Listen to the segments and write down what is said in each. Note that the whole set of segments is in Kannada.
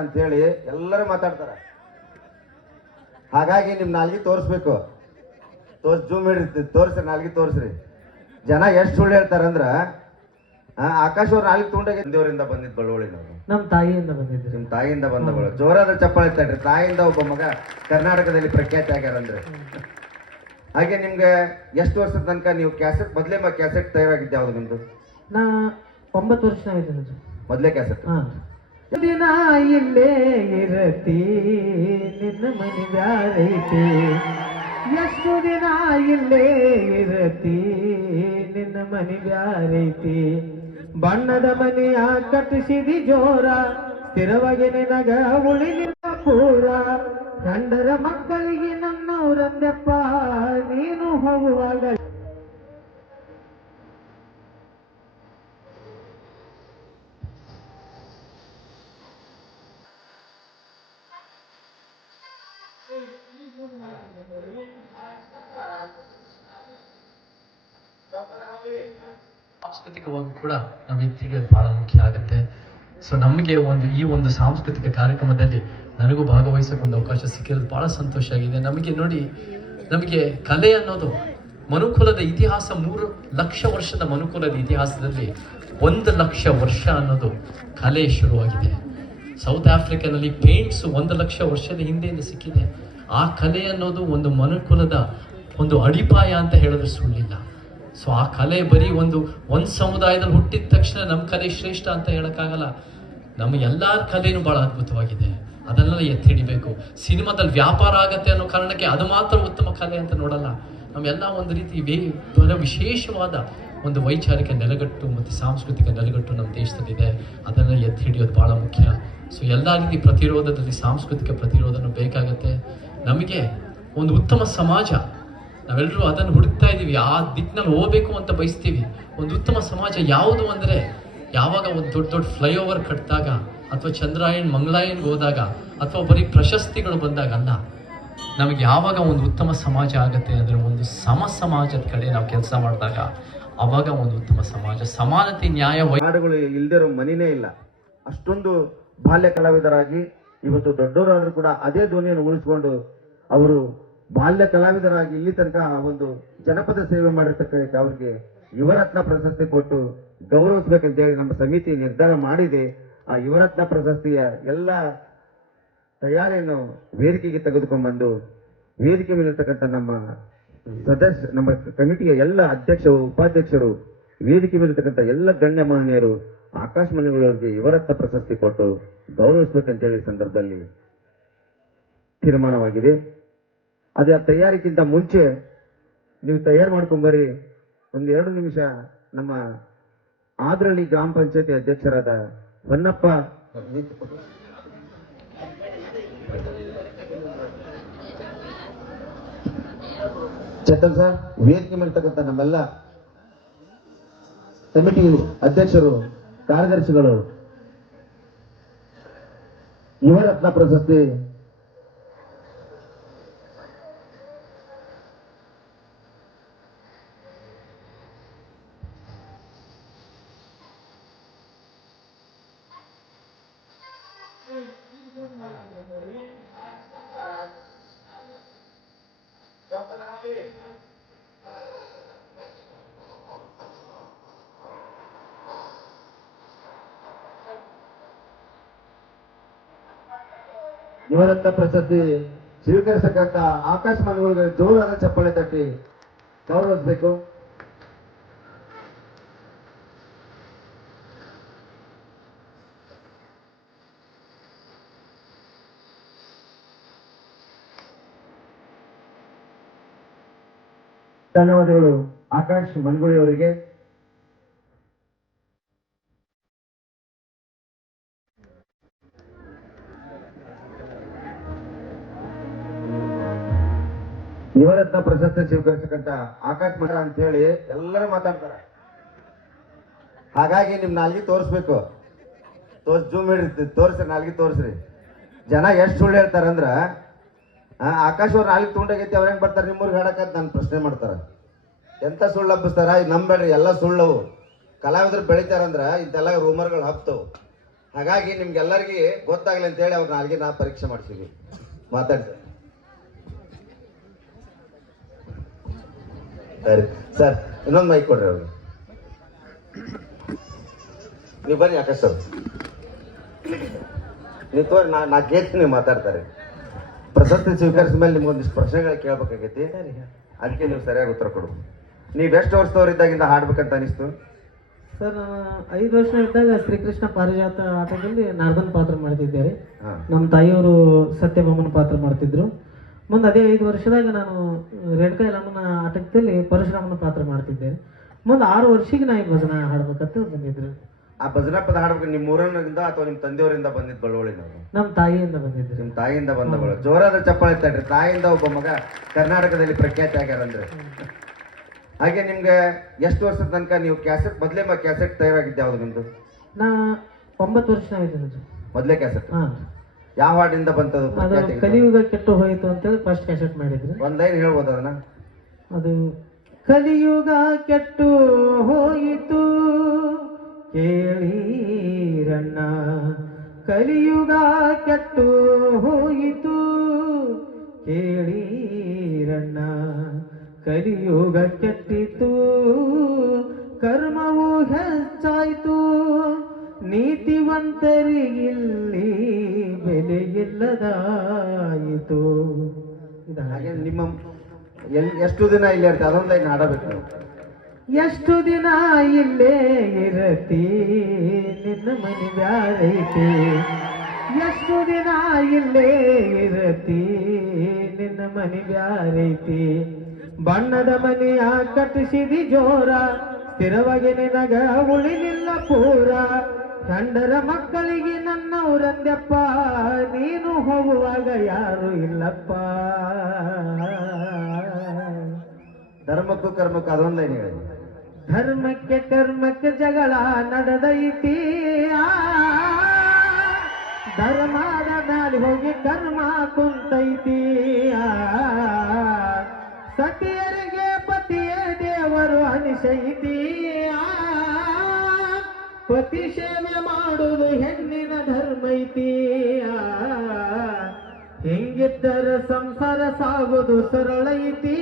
ಅಂತ ಹೇಳಿ ಎಲ್ಲರೂ ಮಾತಾಡ್ತಾರೆ. ಹಾಗಾಗಿ ನಿಮ್ ನಾಲ್ಗಿ ತೋರಿಸ್ಬೇಕು. ಜೂಮ್ ಹಿಡಿರ್ತಿ ತೋರಿಸ್ರಿ, ನಾಲ್ಗಿ ತೋರಿಸ್ರಿ. ಜನ ಎಷ್ಟು ಸುಳ್ಳು ಹೇಳ್ತಾರಂದ್ರ ಆಕಾಶ್ ಅವ್ರ ನಾಲ್ಗಿ ತುಂಡಾಗಿ ದೇವರಿಂದ ಬಂದಿದ್ ಬಳ್ಳವಳ್ಳಿ ನಾವು. ನಮ್ಮ ತಾಯಿಯಿಂದ ಬಂದಿದ್ದೆ. ನಿಮ್ ತಾಯಿಯಿಂದ ಬಂದ ಬಳ ಜೋರಾದ ಚಪ್ಪಾಳೆ ತಡ್ರಿ. ತಾಯಿಯಿಂದ ಒಬ್ಬ ಮಗ ಕರ್ನಾಟಕದಲ್ಲಿ ಪ್ರಖ್ಯಾತಿ ಆಗ್ಯಾರಂದ್ರೆ. ಹಾಗೆ ನಿಮ್ಗೆ ಎಷ್ಟು ವರ್ಷದ ತನಕ ನೀವು ಕ್ಯಾಸೆಟ್ ಮೊದಲೇ ಕ್ಯಾಸೆಟ್ ತಯಾರಾಗಿದ್ದೆ ಯಾವ್ದು ನಿಮ್ದು? ನಾ 9 ವರ್ಷ ಮೊದಲೇ ಕ್ಯಾಸೆಟ್. ದಿನ ಇಲ್ಲೇ ಇರತಿ ನಿನ್ನ ಮನೆ ಬ್ಯಾರೈತಿ, ಎಷ್ಟು ದಿನ ಇಲ್ಲೇ ಇರತಿ ನಿನ್ನ ಮನೆ ಬ್ಯಾರೈತಿ, ಬಣ್ಣದ ಮನೆಯ ಕಟ್ಟಿಸಿದಿ ಜೋರ, ಸ್ಥಿರವಾಗಿ ನಿನಗ ಉಳಿಲಿಲ್ಲ ಪೂರ, ಗಂಡರ ಮಕ್ಕಳಿಗೆ ನನ್ನವರಂದಪ್ಪ ನೀನು ಹೋಗುವಾಗ. ಸಾಂಸ್ಕೃತಿಕವಾಗಿ ಕೂಡ ನಮಗೆ ತಿಳಿಯೋದು ಬಹಳ ಮುಖ್ಯ ಆಗುತ್ತೆ. ಸೊ ನಮಗೆ ಈ ಒಂದು ಸಾಂಸ್ಕೃತಿಕ ಕಾರ್ಯಕ್ರಮದಲ್ಲಿ ನನಗೂ ಭಾಗವಹಿಸೋಕೆ ಒಂದು ಅವಕಾಶ ಸಿಕ್ಕಿರೋದು ಬಹಳ ಸಂತೋಷ ಆಗಿದೆ. ನಮಗೆ ಕಲೆ ಅನ್ನೋದು ಮನುಕುಲದ ಇತಿಹಾಸ 3 ಲಕ್ಷ ವರ್ಷದ ಮನುಕುಲದ ಇತಿಹಾಸದಲ್ಲಿ 1 ಲಕ್ಷ ವರ್ಷ ಅನ್ನೋದು ಕಲೆ ಶುರುವಾಗಿದೆ. ಸೌತ್ ಆಫ್ರಿಕಾನಲ್ಲಿ ಪೇಂಟ್ಸ್ 1 ಲಕ್ಷ ವರ್ಷದ ಹಿಂದೆಯಿಂದ ಸಿಕ್ಕಿದೆ. ಆ ಕಲೆ ಅನ್ನೋದು ಒಂದು ಮನುಕುಲದ ಒಂದು ಅಡಿಪಾಯ ಅಂತ ಹೇಳಿದ್ರೆ ಸುಳ್ಳಿಲ್ಲ. ಸೊ ಆ ಕಲೆ ಬರೀ ಒಂದು ಸಮುದಾಯದಲ್ಲಿ ಹುಟ್ಟಿದ ತಕ್ಷಣ ನಮ್ಮ ಕಲೆ ಶ್ರೇಷ್ಠ ಅಂತ ಹೇಳೋಕ್ಕಾಗಲ್ಲ. ನಮ್ಮ ಎಲ್ಲರ ಕಲೆನೂ ಭಾಳ ಅದ್ಭುತವಾಗಿದೆ, ಅದನ್ನೆಲ್ಲ ಎತ್ತಿ ಹಿಡಿಬೇಕು. ಸಿನಿಮಾದಲ್ಲಿ ವ್ಯಾಪಾರ ಆಗತ್ತೆ ಅನ್ನೋ ಕಾರಣಕ್ಕೆ ಅದು ಮಾತ್ರ ಉತ್ತಮ ಕಲೆ ಅಂತ ನೋಡಲ್ಲ. ನಮ್ಮೆಲ್ಲ ಒಂದು ರೀತಿ ಬಹಳ ವಿಶೇಷವಾದ ಒಂದು ವೈಚಾರಿಕ ನೆಲೆಗಟ್ಟು ಮತ್ತು ಸಾಂಸ್ಕೃತಿಕ ನೆಲೆಗಟ್ಟು ನಮ್ಮ ದೇಶದಲ್ಲಿದೆ, ಅದನ್ನು ಎತ್ತಿ ಹಿಡಿಯೋದು ಭಾಳ ಮುಖ್ಯ. ಸೊ ಎಲ್ಲ ರೀತಿ ಪ್ರತಿರೋಧದಲ್ಲಿ ಸಾಂಸ್ಕೃತಿಕ ಪ್ರತಿರೋಧನೂ ಬೇಕಾಗತ್ತೆ. ನಮಗೆ ಒಂದು ಉತ್ತಮ ಸಮಾಜ, ನಾವೆಲ್ಲರೂ ಅದನ್ನು ಹುಡುಕ್ತಾ ಇದ್ದೀವಿ, ಆ ದಿಕ್ಕಿನಲ್ಲಿ ಹೋಗ್ಬೇಕು ಅಂತ ಬಯಸ್ತೀವಿ. ಒಂದು ಉತ್ತಮ ಸಮಾಜ ಯಾವುದು ಅಂದರೆ ಯಾವಾಗ ಒಂದು ದೊಡ್ಡ ಫ್ಲೈಓವರ್ ಕಟ್ಟಿದಾಗ ಅಥವಾ ಚಂದ್ರಾಯನ್ ಮಂಗಳಾಯನ್ಗೆ ಹೋದಾಗ ಅಥವಾ ಬರೀ ಪ್ರಶಸ್ತಿಗಳು ಬಂದಾಗ ಅಲ್ಲ. ನಮಗೆ ಯಾವಾಗ ಒಂದು ಉತ್ತಮ ಸಮಾಜ ಆಗುತ್ತೆ ಅಂದರೆ ಒಂದು ಸಮಾಜದ ಕಡೆ ನಾವು ಕೆಲಸ ಮಾಡಿದಾಗ ಆವಾಗ ಒಂದು ಉತ್ತಮ ಸಮಾಜ, ಸಮಾನತೆ, ನ್ಯಾಯ. ಹಾಡುಗಳು ಇಲ್ದಿರೋ ಮನಿನೇ ಇಲ್ಲ. ಅಷ್ಟೊಂದು ಬಾಲ್ಯ ಕಲಾವಿದರಾಗಿ ಇವತ್ತು ದೊಡ್ಡವರಾದ್ರೂ ಕೂಡ ಅದೇ ಧ್ವನಿಯನ್ನು ಉಳಿಸ್ಕೊಂಡು ಅವರು ಬಾಲ್ಯ ಕಲಾವಿದರಾಗಿ ಇಲ್ಲಿ ತನಕ ಒಂದು ಜನಪದ ಸೇವೆ ಮಾಡಿರ್ತಕ್ಕಂಥ ಅವ್ರಿಗೆ ಯುವರತ್ನ ಪ್ರಶಸ್ತಿ ಕೊಟ್ಟು ಗೌರವಿಸ್ಬೇಕಂತ ಹೇಳಿ ನಮ್ಮ ಸಮಿತಿ ನಿರ್ಧಾರ ಮಾಡಿದೆ. ಆ ಯುವರತ್ನ ಪ್ರಶಸ್ತಿಯ ಎಲ್ಲ ತಯಾರಿಯನ್ನು ವೇದಿಕೆಗೆ ತೆಗೆದುಕೊಂಡ್ಬಂದು ವೇದಿಕೆ ಮೇಲಿರ್ತಕ್ಕಂಥ ನಮ್ಮ ಕಮಿಟಿಯ ಎಲ್ಲ ಅಧ್ಯಕ್ಷರು, ಉಪಾಧ್ಯಕ್ಷರು, ವೇದಿಕೆ ಮೇಲಿರ್ತಕ್ಕಂಥ ಎಲ್ಲ ಗಣ್ಯಮಾನ್ಯರು ಆಕಾಶವಾಣಿಯವರಿಗೆ ಯುವರತ್ನ ಪ್ರಶಸ್ತಿ ಕೊಟ್ಟು ಗೌರವಿಸ್ಬೇಕಂತೇಳಿ ಸಂದರ್ಭದಲ್ಲಿ ತೀರ್ಮಾನವಾಗಿದೆ. ಅದೇ ತಯಾರಿಕ್ಕಿಂತ ಮುಂಚೆ ನೀವು ತಯಾರು ಮಾಡ್ಕೊಂಬರಿ. ಒಂದು 2 ನಿಮಿಷ ನಮ್ಮ ಆದ್ರಳ್ಳಿ ಗ್ರಾಮ ಪಂಚಾಯತಿ ಅಧ್ಯಕ್ಷರಾದ ಹೊನ್ನಪ್ಪ ಚೇತನ್ ಸರ್, ವೇದಿಕೆ ಮೇಲ್ತಕ್ಕಂಥ ನಮ್ಮೆಲ್ಲ ಕಮಿಟಿ ಅಧ್ಯಕ್ಷರು, ಕಾರ್ಯದರ್ಶಿಗಳು ಯುವರತ್ನ ಪ್ರಶಸ್ತಿ ಯುವರತ್ನ ಪ್ರಶಸ್ತಿ ಸ್ವೀಕರಿಸತಕ್ಕಂಥ ಆಕಾಶವಾಣಿಗಳಿಗೆ ಜೋರಾದ ಚಪ್ಪಾಳೆ ತಟ್ಟಿ ಗೌರವಿಸಬೇಕು. ಧನ್ಯವಾದಗಳು ಆಕಾಶ್ ಮನ್ಗುಳಿ ಅವರಿಗೆ. ಯುವರತ್ನ ಪ್ರಶಸ್ತಿ ಸ್ವೀಕರಿಸತಕ್ಕಂಥ ಆಕಾಶ್ ಮಠ ಅಂತ ಹೇಳಿ ಎಲ್ಲರೂ ಮಾತಾಡ್ತಾರೆ. ಹಾಗಾಗಿ ನಿಮ್ ನಾಲ್ಗಿ ತೋರಿಸ್ಬೇಕು. ಜೂಮ್ ಹಿಡಿರ್ತಿ ತೋರಿಸ್ರಿ, ನಾಲ್ಗಿ ತೋರಿಸ್ರಿ. ಜನ ಎಷ್ಟು ಸುಳ್ಳು ಹೇಳ್ತಾರಂದ್ರ ಆಕಾಶ್ ಅವ್ರು ನಾಲ್ಗಿ ತುಂಡಾಗೈತಿ ಅವ್ರೇನ್ ಬರ್ತಾರೆ ನಿಮ್ಮೂರ್ಗೆ ಹಾಡಕಂತ ನಾನು ಪ್ರಶ್ನೆ ಮಾಡ್ತಾರೆ. ಎಂತ ಸುಳ್ಳು ಹಬ್ಬಿಸ್ತಾರ? ಇದು ನಂಬೇಡ್ರಿ, ಎಲ್ಲ ಸುಳ್ಳವು. ಕಲಾವಿದರು ಬೆಳಿತಾರಂದ್ರ ಇಂತೆಲ್ಲ ರೂಮರ್ಗಳು ಹಬ್ತವು. ಹಾಗಾಗಿ ನಿಮ್ಗೆಲ್ಲರಿಗೆ ಗೊತ್ತಾಗ್ಲಿ ಅಂತೇಳಿ ಅವ್ರ ನಾಲ್ಗೆ ನಾ ಪರೀಕ್ಷೆ ಮಾಡಿಸಿದ್ವಿ. ಮಾತಾಡಿ ಸರಿ ಸರ್, ಇನ್ನೊಂದು ಮೈಕ್ ಕೊಡ್ರಿ ಅವ್ರಿಗೆ. ನೀವು ಬನ್ನಿ ಆಕಾಶ್ ಸರ್, ನೀವು ತೋರಿ, ನಾ ಕೇಳ್ತೀನಿ ಮಾತಾಡ್ತಾರೆ. ಪ್ರಶಸ್ತಿ ಸ್ವೀಕರಿಸಿದ ಮೇಲೆ ನಿಮ್ಗೊಂದಿಷ್ಟು ಪ್ರಶ್ನೆಗಳು ಕೇಳ್ಬೇಕಾಗೈತಿ, ಅದಕ್ಕೆ ನೀವು ಸರಿಯಾಗಿ ಉತ್ತರ ಕೊಡು. ನೀವು ಎಷ್ಟು ವರ್ಷದವರಿದ್ದಾಗಿಂದ ಹಾಡ್ಬೇಕಂತ ಅನಿಸ್ತು? ಸರ್ ನಾನು 5 ವರ್ಷ ಇದ್ದಾಗ ಶ್ರೀಕೃಷ್ಣ ಪಾರಿಜಾತ ಆಟದಲ್ಲಿ ನಾರ್ದನ್ ಪಾತ್ರ ಮಾಡ್ತಿದ್ದೆ. ನಮ್ಮ ತಾಯಿಯವರು ಸತ್ಯಭಾಮನ ಪಾತ್ರ ಮಾಡ್ತಿದ್ರು. ಮುಂದೆ ಅದೇ 5 ವರ್ಷದಾಗ ನಾನು ರೇಣುಕಾ ಯಲ್ಲಮ್ಮನ ಆಟದಲ್ಲಿ ಪರಶುರಾಮನ ಪಾತ್ರ ಮಾಡ್ತಿದ್ದೆ. ಮುಂದೆ 6 ವರ್ಷಕ್ಕೆ ನಾ ಈ ಭಜನ ಹಾಡ್ಬೇಕಂತ ಬಂದಿದ್ರು. ಆ ಭಜನಾ ಪದ ಹಾಡ್ಬೇಕು ನಿಮ್ಮ ಊರಿನಿಂದ ಅಥವಾ ನಿಮ್ಮ ತಂದೆಯವರಿಂದ ಬಂದಿದ್ದು ಬಳ್ಳೋಳಿ? ನಾವು ನಮ್ಮ ತಾಯಿಯಿಂದ ಬಂದಿದ್ರು. ನಿಮ್ಮ ತಾಯಿಯಿಂದ ಬಂದ ಬಳ್ಳಿ. ಜೋರಾದ ಚಪ್ಪಾಳೆ ತಡ್ರಿ. ತಾಯಿಯಿಂದ ಒಬ್ಬ ಮಗ ಕರ್ನಾಟಕದಲ್ಲಿ ಪ್ರಖ್ಯಾತಿ ಆಗ್ಯಾರಂದ್ರೆ. ಹಾಗೆ ನಿಮ್ಗೆ ಎಷ್ಟು ವರ್ಷದ ತನಕ ನೀವು ಕ್ಯಾಸೆಟ್ ಕ್ಯಾಸೆಟ್ ತಯಾರಾಗಿದ್ದೆ ಯಾವ್ದು ನಿಮ್ದು? ನಾ 9 ವರ್ಷ ಆಯ್ತು ಮೊದಲೇ ಕ್ಯಾಸೆಟ್. ಹಾ, ಯಾವ ಹಾಡಿಂದ ಬಂತದು ಅದು ಪ್ರಖ್ಯಾತಿ? ಕಲಿಯುಗ ಕೆಟ್ಟು ಹೋಯಿತು ಅಂತೇಳಿ ಫಸ್ಟ್ ಕ್ಯಾಸೆಟ್ ಮಾಡಿದ್ರು. ಒಂದ್ ಲೈನ್ ಹೇಳ್ಬೋದು ಅದನ್ನ? ಅದು ಕಲಿಯುಗ ಕೆಟ್ಟು ಹೋಯಿತು ಕೇಳಿರಣ್ಣ, ಕಲಿಯುಗ ಕೆಟ್ಟು ಹೋಯಿತು ಕೇಳಿರಣ್ಣ, ಕಲಿಯುಗ ಕೆಟ್ಟಿತು ಕರ್ಮವು ಹೆಚ್ಚಾಯ್ತು, ನೀತಿವಂತರಿಗಿಲ್ಲಿ ಬೆಲೆ ಇಲ್ಲದಾಯಿತು. ಹಾಗೆ ನಿಮ್ಮ ಎಷ್ಟು ದಿನ ಇಲ್ಲಿ ಇರ್ತೀವಿ ಅದೊಂದು ಲೈನ್ ಹಾಡಬೇಕು ನೀವು. ಎಷ್ಟು ದಿನ ಇಲ್ಲೇ ಇರತಿ ನಿನ್ನ ಮನೆ ಬ್ಯಾರೈತಿ, ಎಷ್ಟು ದಿನ ಇಲ್ಲೇ ಇರತಿ ನಿನ್ನ ಮನೆ ಬ್ಯಾರೈತಿ, ಬಣ್ಣದ ಮನೆಯ ಕಟ್ಟಿಸಿದಿ ಜೋರ, ಸ್ಥಿರವಾಗಿ ನಿನಗ ಉಳಿಲಿಲ್ಲ ಪೂರ, ಗಂಡರ ಮಕ್ಕಳಿಗೆ ನನ್ನವರಂದಪ್ಪ, ನೀನು ಹೋಗುವಾಗ ಯಾರು ಇಲ್ಲಪ್ಪ. ಧರ್ಮಕ್ಕೂ ಕರ್ಮಕ್ಕೂ ಅದೊಂದು ಲೈನ್ ಹೇಳಿ. ಧರ್ಮಕ್ಕೆ ಕರ್ಮಕ್ಕೆ ಜಗಳ ನಡೆದೈತಿ, ಧರ್ಮದ ಮ್ಯಾಲೆ ಹೋಗಿ ಕರ್ಮ ಕುಂತೈತಿ, ಸತಿಯರಿಗೆ ಪತಿಯ ದೇವರು ಅನಿಸೈತಿ, ಪತಿ ಸೇವೆ ಮಾಡುವುದು ಹೆಣ್ಣಿನ ಧರ್ಮ ಐತಿ, ಹೆಂಗಿದ್ದರ ಸಂಸಾರ ಸಾಗುವುದು ಸರಳೈತಿ,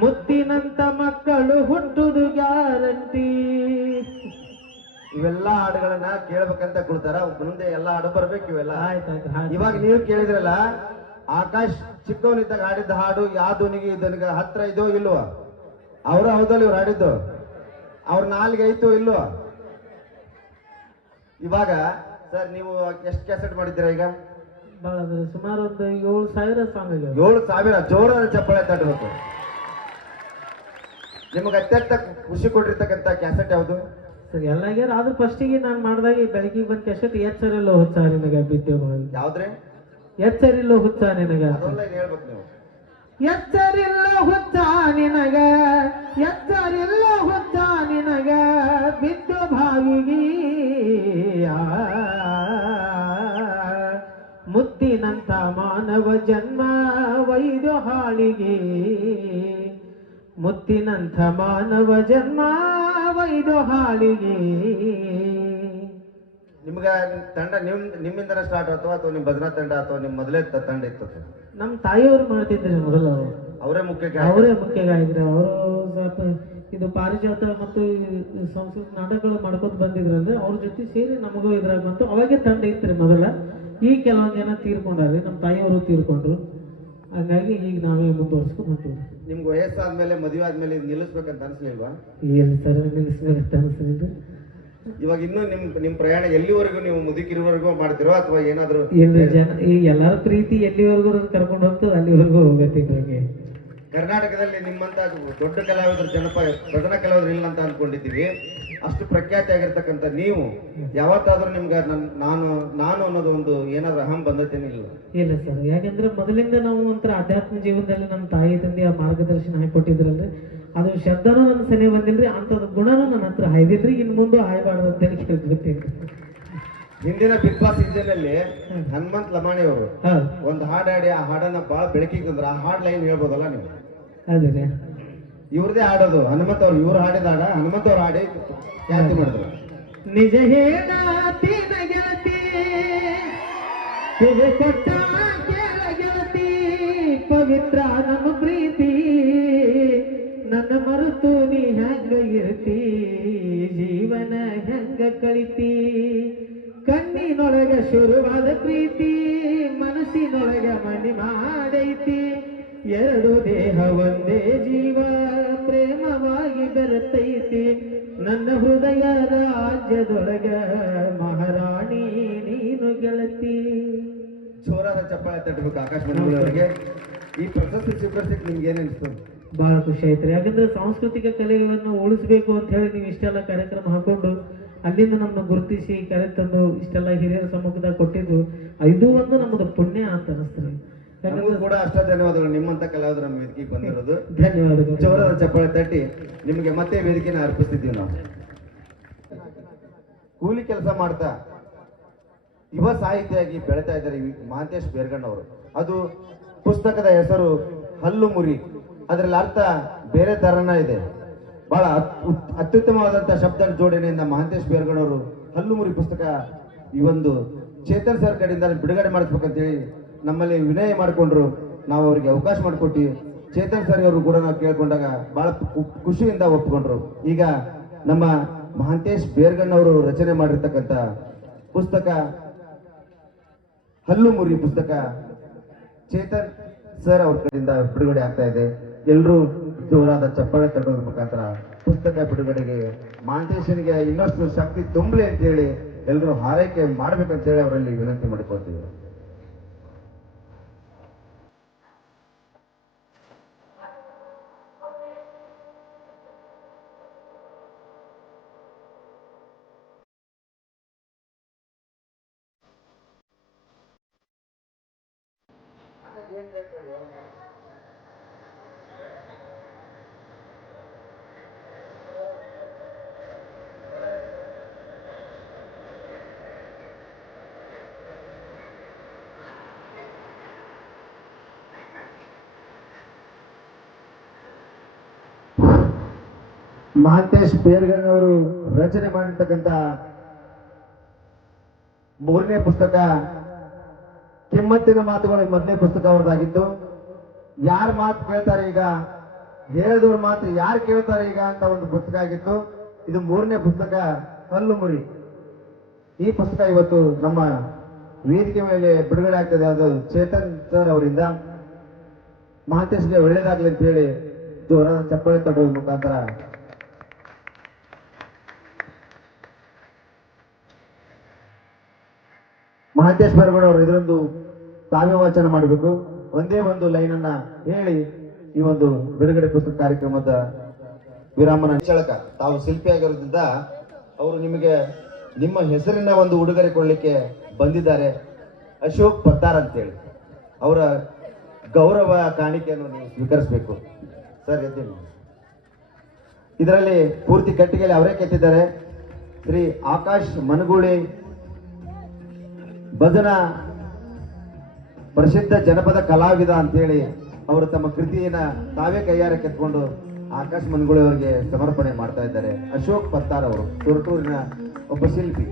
ಮುತ್ತಿನಂತ ಮಕ್ಕಳು ಹುಟ್ಟುದು ಗ್ಯಾರಂಟಿ. ಇವೆಲ್ಲ ಹಾಡುಗಳನ್ನ ಕೇಳ್ಬೇಕಂತ ಕೊಡ್ತಾರ, ಮುಂದೆ ಎಲ್ಲ ಹಾಡು ಬರ್ಬೇಕು ಇವೆಲ್ಲ. ಆಯ್ತಾಯ್ತು. ಇವಾಗ ನೀವು ಕೇಳಿದ್ರಲ್ಲ, ಆಕಾಶ್ ಚಿಕ್ಕವನಿದ್ದಾಗ ಹಾಡಿದ್ದ ಹಾಡು ಯಾವ ಧ್ವನಿಗೆ ಇದನಿಗೆ ಹತ್ರ ಇದೋ ಇಲ್ವೋ? ಅವ್ರ ಹೌದಲ್ಲ ಇವ್ರು ಹಾಡಿದ್ದು? ಅವ್ರ ನಾಲ್ಗೆ ಐತೋ ಇಲ್ವೋ? ಇವಾಗ ಸರ್ ನೀವು ಎಷ್ಟು ಕ್ಯಾಸೆಟ್ ಮಾಡಿದ್ದೀರಾ ಈಗ? ಬಹಳ ಸುಮಾರು ಒಂದು 7,000 ಸಾಂಗ್ ಆಗ್ಯಾವ. 7,000 ಜೋರಾದ ಚಪ್ಪಾಳೆ ತಟ್ಟಬೇಕು. ನಿಮಗೆ ಅತ್ಯಂತ ಖುಷಿ ಕೊಟ್ಟಿರ್ತಕ್ಕಂಥ ಕ್ಯಾಸೆಟ್ ಯಾವುದು? ಸರ್ ಎಲ್ಲ ಆಗ್ಯಾರ. ಆದ್ರೂ ಫಸ್ಟಿಗೆ ನಾನು ಮಾಡಿದಾಗ ಬೆಳಗ್ಗೆ ಬಂದ ಕ್ಯಾಸೆಟ್ ಎಚ್ಚರಿಲ್ಲೋ ಹುಚ್ಚ ನಿನಗ ಬಿದ್ದೇವ. ಯಾವ್ದ್ರಿ? ಎಚ್ಚರಿಲ್ಲೋ ಹುಚ್ಚ ನಿನಗ. ಅದೊಂದು ಹೇಳ್ಬೇಕು ನೀವು. ಎಚ್ಚರಿಲ್ಲೋ ಹುಚ್ಚ ನಿನಗ, ಎಚ್ಚರಿಲ್ಲೋ ಹುಚ್ಚ ನಿನಗ, ಬಿದ್ದು ಬಾವಿಗೆ ಮುತ್ತಿನಂತ ಮಾನವ ಜನ್ಮ ವೈದ್ಯ ಹಾಳಿಗೆ, ಮುತ್ತಿನಂಥ ಮಾನವ ಜನ್ಮ ವೈದ್ಯ ಹಾಳಿಗೆ. ನಿಮ್ಗ ತಂಡ ನಿಮ್ಮಿಂದನೇ ಸ್ಟಾರ್ಟ್ ಆಯ್ತು ಅಥವಾ ನಿಮ್ ಭಜನಾ ತಂಡ ಅಥವಾ ನಿಮ್ ಮೊದಲೇ ತಂಡ ಇತ್ತು? ನಮ್ಮ ತಾಯಿಯವರು ಮಾಡ್ತಿದ್ರು ಮೊದಲು. ಅವರೇ ಮುಖ್ಯ ಅವರೇ ಮುಖ್ಯ ಗಾಯಕರು. ಅವರು ಸ್ವಲ್ಪ ಇದು ಪಾರಿಜಾತ ಮತ್ತು ಸಂಸ್ಕೃತ ನಾಟಕಗಳು ಮಾಡ್ಕೊತ ಬಂದಿದ್ರಲ್ರಿ, ಅವ್ರ ಜೊತೆ ಸೇರಿ ನಮಗೂ ಇದ್ರಾಗ ಬಂತು. ಅವಾಗೆ ತಂಡ ಇತ್ತು ಮೊದಲ. ಈಗ ಕೆಲವೊಂದು ಜನ ತೀರ್ಕೊಂಡ್ರಿ, ನಮ್ಮ ತಾಯಿಯವರು ತೀರ್ಕೊಂಡ್ರು. ಹಾಗಾಗಿ ಈಗ ನಾವೇ ಮುಂದುವರ್ಸ್ಕೊಂಡು ಹೊಂಟಿವಿ. ನಿಮ್ಗೆ ವಯಸ್ಸಾದ್ಮೇಲೆ ಮದುವೆ ಆದ್ಮೇಲೆ ಇದು ನಿಲ್ಲಿಸ್ಬೇಕಂತ ಅನ್ಸ್ಲಿಲ್ವಾ? ಎಲ್ಲಿ ಸರ್ ನಿಲ್ಲಿಸ್ಬೇಕಂತ ಅನಿಸ್ಲಿಲ್ಲ. ಇವಾಗ ಇನ್ನೂ ನಿಮ್ ಪ್ರಯಾಣ ಎಲ್ಲಿವರೆಗೂ ನೀವು ಮುದುಕಿರುವವರೆಗೂ ಮಾಡ್ತಿರೋ ಅಥವಾ ಏನಾದ್ರು? ಎಲ್ಲಿ ಜನ ಈಗ ಎಲ್ಲಾರ ಪ್ರೀತಿ ಎಲ್ಲಿವರೆಗೂ ಕರ್ಕೊಂಡು ಹೋಗ್ತದೆ ಅಲ್ಲಿವರೆಗೂ ಹೋಗತ್ತಿದ್ರಿಗೆ. ಕರ್ನಾಟಕದಲ್ಲಿ ನಿಮ್ಮಂತ ದೊಡ್ಡ ಕಲಾವಿದರು ಭಜನಾ ಕಲಾವಿದರು ಇಲ್ಲ ಅಂತ ಅನ್ಕೊಂಡಿದ್ದೀವಿ. ಅಷ್ಟು ಪ್ರಖ್ಯಾತಿ ಆಗಿರ್ತಕ್ಕಂಥ ನೀವು ಯಾವತ್ತಾದ್ರೂ ನಿಮ್ಗೆ ನಾನು ಅನ್ನೋದು ಒಂದು ಏನಾದ್ರು ಅಹಂ ಬಂದತೇನಿಲ್ಲ? ಇಲ್ಲ ಸರ್, ಯಾಕಂದ್ರೆ ಮೊದಲಿಂದ ನಾವು ಒಂಥರ ಆಧ್ಯಾತ್ಮ ಜೀವನದಲ್ಲಿ ನಮ್ಮ ತಾಯಿ ತಂದೆ ಆ ಮಾರ್ಗದರ್ಶನ ಹಾಕೊಟ್ಟಿದ್ರಲ್ರಿ, ಅದು ಶಬ್ದನೂ ನನ್ನ ಸನಿ ಬಂದಿಲ್ರಿ, ಅಂಥದ್ದು ಗುಣನೂ ನನ್ನ ಹತ್ರ ಹಾಯ್ದಿದ್ರಿ. ಇನ್ನು ಮುಂದೆ ಹಾಯ್ಬಾರ್ದು ಅಂತೇಳಿ ಕೇಳ್ಬಿಡ್ತೀನಿ. ಹಿಂದಿನ ಬಿಗ್ ಬಾಸ್ ಸೀಸನ್ ಅಲ್ಲಿ ಹನುಮಂತ್ ಲಮಾಣಿ ಅವರು ಒಂದು ಹಾಡು ಹಾಡಿ ಆ ಹಾಡನ್ನ ಬಹಳ ಬೆಳಕಿಗೆ ತಂದ್ರ. ಆ ಹಾಡ್ ಲೈನ್ ಹೇಳ್ಬೋದಲ್ಲ ನೀವು? ಅದೇ ಇವ್ರದೇ ಹಾಡೋದು ಹನುಮಂತ್ ಅವ್ರು, ಇವ್ರು ಹಾಡಿದ ಹಾಡ ಹನುಮಂತ್ ಅವ್ರು ಹಾಡಿ ಖ್ಯಾತಿ ಮಾಡಿದ್ರು. ನಿಜ ಹೇಳತೀನ ಗೆಳತಿ ಕಿವಿ ಕೊಟ್ಟ ಕೇಳ ಗೆಳತಿ ಪವಿತ್ರ ನಮ್ಮ ಪ್ರೀತಿ ನನ್ನ ಮರೆತು ನೀ ಹೆಂಗ ಇರ್ತಿ ಜೀವನ ಹೆಂಗ ಕಳಿತಿ ಕಣ್ಣಿನೊಳಗ ಶುರುವಾದ ಪ್ರೀತಿ ಮನಸ್ಸಿನೊಳಗ ಮನಿ ಮಾಡೈತಿ ಎರಡು ದೇಹ ಒಂದೇ ಜೀವ ಪ್ರೇಮವಾಗಿ ಬೆರೆತೈತಿ ನನ್ನ ಹೃದಯ ರಾಜ್ಯದೊಳಗ ಮಹಾರಾಣಿ ನೀನು ಗೆಳತಿ. ಜೋರಾದ ಚಪ್ಪಾಳೆ ತಟ್ಟಬೇಕು ಆಕಾಶ್ ಮನಗುಳಿ ಅವರಿಗೆ. ಈ ಪ್ರಶಸ್ತಿ ಸ್ವೀಕರಿಸಕ್ಕೆ ನಿಮ್ಗೆ ಏನ್ ಅನಿಸ್ತು? ಬಹಳ ಖುಷಿ ಆಯ್ತು. ಯಾಕಂದ್ರೆ ಸಾಂಸ್ಕೃತಿಕ ಕಲೆಗಳನ್ನು ಉಳಿಸ್ಬೇಕು ಅಂತ ಹೇಳಿ ನೀವು ಇಷ್ಟೆಲ್ಲ ಕಾರ್ಯಕ್ರಮ ಹಾಕೊಂಡು ಅಲ್ಲಿಂದ ನಮ್ಮನ್ನು ಗುರುತಿಸಿ ಕರೆತಂದು ಇಷ್ಟೆಲ್ಲ ಹಿರಿಯರ ಸಮ್ಮುಖದಾಗ ಕೊಟ್ಟಿದ್ದು ಇದು ಒಂದು ನಮ್ಮದು ಪುಣ್ಯ ಅಂತ ಅನಿಸ್ತದೆ. ನಮಗೂ ಕೂಡ ಅಷ್ಟೇ ಧನ್ಯವಾದಗಳು. ನಿಮ್ಮಂತ ಕಲಾವಿದರು ನಮ್ಮ ವೇದಿಕೆಗೆ ಬಂದಿರೋದು. ಧನ್ಯವಾದಗಳು. ಜೋರಾದ ಚಪ್ಪಾಳೆ ತಟ್ಟಿ ನಿಮಗೆ ಮತ್ತೆ ವೇದಿಕೆನ ಅರ್ಪಿಸ್ತಿದ್ದೀವಿ ನಾವು. ಕೂಲಿ ಕೆಲಸ ಮಾಡ್ತಾ ಯುವ ಸಾಹಿತಿಯಾಗಿ ಬೆಳೀತಾ ಇದ್ದಾರೆ ಮಹಾಂತೇಶ್ ಬೇರ್ಗಣ್ಣವರು. ಅದು ಪುಸ್ತಕದ ಹೆಸರು ಹಲ್ಲು ಮುರಿ. ಅದರಲ್ಲಿ ಅರ್ಥ ಬೇರೆ ತರನ ಇದೆ. ಬಹಳ ಅತ್ಯುತ್ತಮವಾದಂತಹ ಶಬ್ದ ಜೋಡಣೆಯಿಂದ ಮಹಾಂತೇಶ್ ಬೇರ್ಗಣ್ಣವರು ಹಲ್ಲು ಮುರಿ ಪುಸ್ತಕ ಈ ಒಂದು ಚೇತನ್ ಸರ್ ಕಡೆಯಿಂದ ಬಿಡುಗಡೆ ಮಾಡಿಸ್ಬೇಕಂತೇಳಿ ನಮ್ಮಲ್ಲಿ ವಿನಯ ಮಾಡಿಕೊಂಡ್ರು. ನಾವು ಅವರಿಗೆ ಅವಕಾಶ ಮಾಡಿಕೊಟ್ಟು ಚೇತನ್ ಸರ್ ಅವರು ಕೂಡ ನಾವು ಕೇಳ್ಕೊಂಡಾಗ ಬಹಳ ಖುಷಿಯಿಂದ ಒಪ್ಕೊಂಡ್ರು. ಈಗ ನಮ್ಮ ಮಹಾಂತೇಶ್ ಬೇರ್ಗಣ್ಣವರು ರಚನೆ ಮಾಡಿರ್ತಕ್ಕಂಥ ಪುಸ್ತಕ ಹಲ್ಲು ಮುರಿ ಪುಸ್ತಕ ಚೇತನ್ ಸರ್ ಅವ್ರ ಕಡೆಯಿಂದ ಬಿಡುಗಡೆ ಆಗ್ತಾ ಇದೆ. ಎಲ್ಲರೂ ಜೋರಾದ ಚಪ್ಪಾಳೆ ತಟ್ಟೋದ್ರ ಮುಖಾಂತರ ಪುಸ್ತಕ ಬಿಡುಗಡೆಗೆ ಮಹಾಂತೇಶನಿಗೆ ಇನ್ನಷ್ಟು ಶಕ್ತಿ ತುಂಬಲಿ ಅಂತೇಳಿ ಎಲ್ಲರೂ ಹಾರೈಕೆ ಮಾಡ್ಬೇಕಂತೇಳಿ ಅವರಲ್ಲಿ ವಿನಂತಿ ಮಾಡಿಕೊಳ್ತೀವಿ. ಮಹಾಂತೇಶ್ ಬೇರ್ಗಣ್ಣವರು ರಚನೆ ಮಾಡಿರ್ತಕ್ಕಂಥ 3ನೇ ಪುಸ್ತಕ ಕಿಮ್ಮತ್ತಿನ ಮಾತುಗಳು. 1ನೇ ಪುಸ್ತಕ ಅವ್ರದ್ದಾಗಿತ್ತು. ಯಾರ ಮಾತು ಕೇಳ್ತಾರೆ ಈಗ, ಹೇಳಿದವ್ರ ಮಾತು ಯಾರು ಕೇಳ್ತಾರೆ ಈಗ ಅಂತ ಒಂದು ಪುಸ್ತಕ ಆಗಿತ್ತು. ಇದು 3ನೇ ಪುಸ್ತಕ ಹಲ್ಲು ಮುರಿ. ಈ ಪುಸ್ತಕ ಇವತ್ತು ನಮ್ಮ ವೇದಿಕೆ ಮೇಲೆ ಬಿಡುಗಡೆ ಆಗ್ತದೆ. ಅದು ಚೇತನ್ ಸರ್ ಅವರಿಂದ. ಮಹಾಂತೇಶ್ಗೆ ಒಳ್ಳೇದಾಗ್ಲಿ ಅಂತ ಹೇಳಿ ಜೋರಾದ ಚಪ್ಪಾಳೆ ತಟ್ಟೋದ್ರ ಮುಖಾಂತರ ಮಹಾಂತೇಶ್ ಬೇರ್ಗಣ್ಣವರು ಅವರು ಇದರೊಂದು ಕಾವ್ಯ ವಾಚನ ಮಾಡಬೇಕು. ಒಂದೇ ಒಂದು ಲೈನ್ ಅನ್ನ ಹೇಳಿ ಈ ಒಂದು ಬಿಡುಗಡೆ ಪುಸ್ತಕ ಕಾರ್ಯಕ್ರಮದ ವಿರಾಮನ ನಿಚ್ಚಳಕ. ತಾವು ಶಿಲ್ಪಿಯಾಗಿರೋದ್ರಿಂದ ಅವರು ನಿಮಗೆ ನಿಮ್ಮ ಹೆಸರಿನ ಒಂದು ಉಡುಗೊರೆ ಕೊಡ್ಲಿಕ್ಕೆ ಬಂದಿದ್ದಾರೆ. ಅಶೋಕ್ ಪತ್ತಾರ್ ಅಂತೇಳಿ ಅವರ ಗೌರವ ಕಾಣಿಕೆಯನ್ನು ನೀವು ಸ್ವೀಕರಿಸಬೇಕು ಸರ್. ಎದ್ದೇಳಿ. ಇದರಲ್ಲಿ ಪೂರ್ತಿ ಕಟ್ಟಿಗೆಯಲ್ಲಿ ಅವರೇ ಕೆತ್ತಿದ್ದಾರೆ. ಶ್ರೀ ಆಕಾಶ್ ಮನಗೂಳಿ ಭಜನಾ ಪ್ರಸಿದ್ಧ ಜನಪದ ಕಲಾವಿದ ಅಂತೇಳಿ ಅವರು ತಮ್ಮ ಕೃತಿಯನ್ನ ತಾವೇ ಕೈಯಾರೆ ಕೆತ್ಕೊಂಡು ಆಕಾಶ್ ಮನಗೂಳಿ ಅವರಿಗೆ ಸಮರ್ಪಣೆ ಮಾಡ್ತಾ ಇದ್ದಾರೆ. ಅಶೋಕ್ ಪತ್ತಾರ್ ಅವರು ಸೊರಟೂರಿನ ಒಬ್ಬ ಶಿಲ್ಪಿ.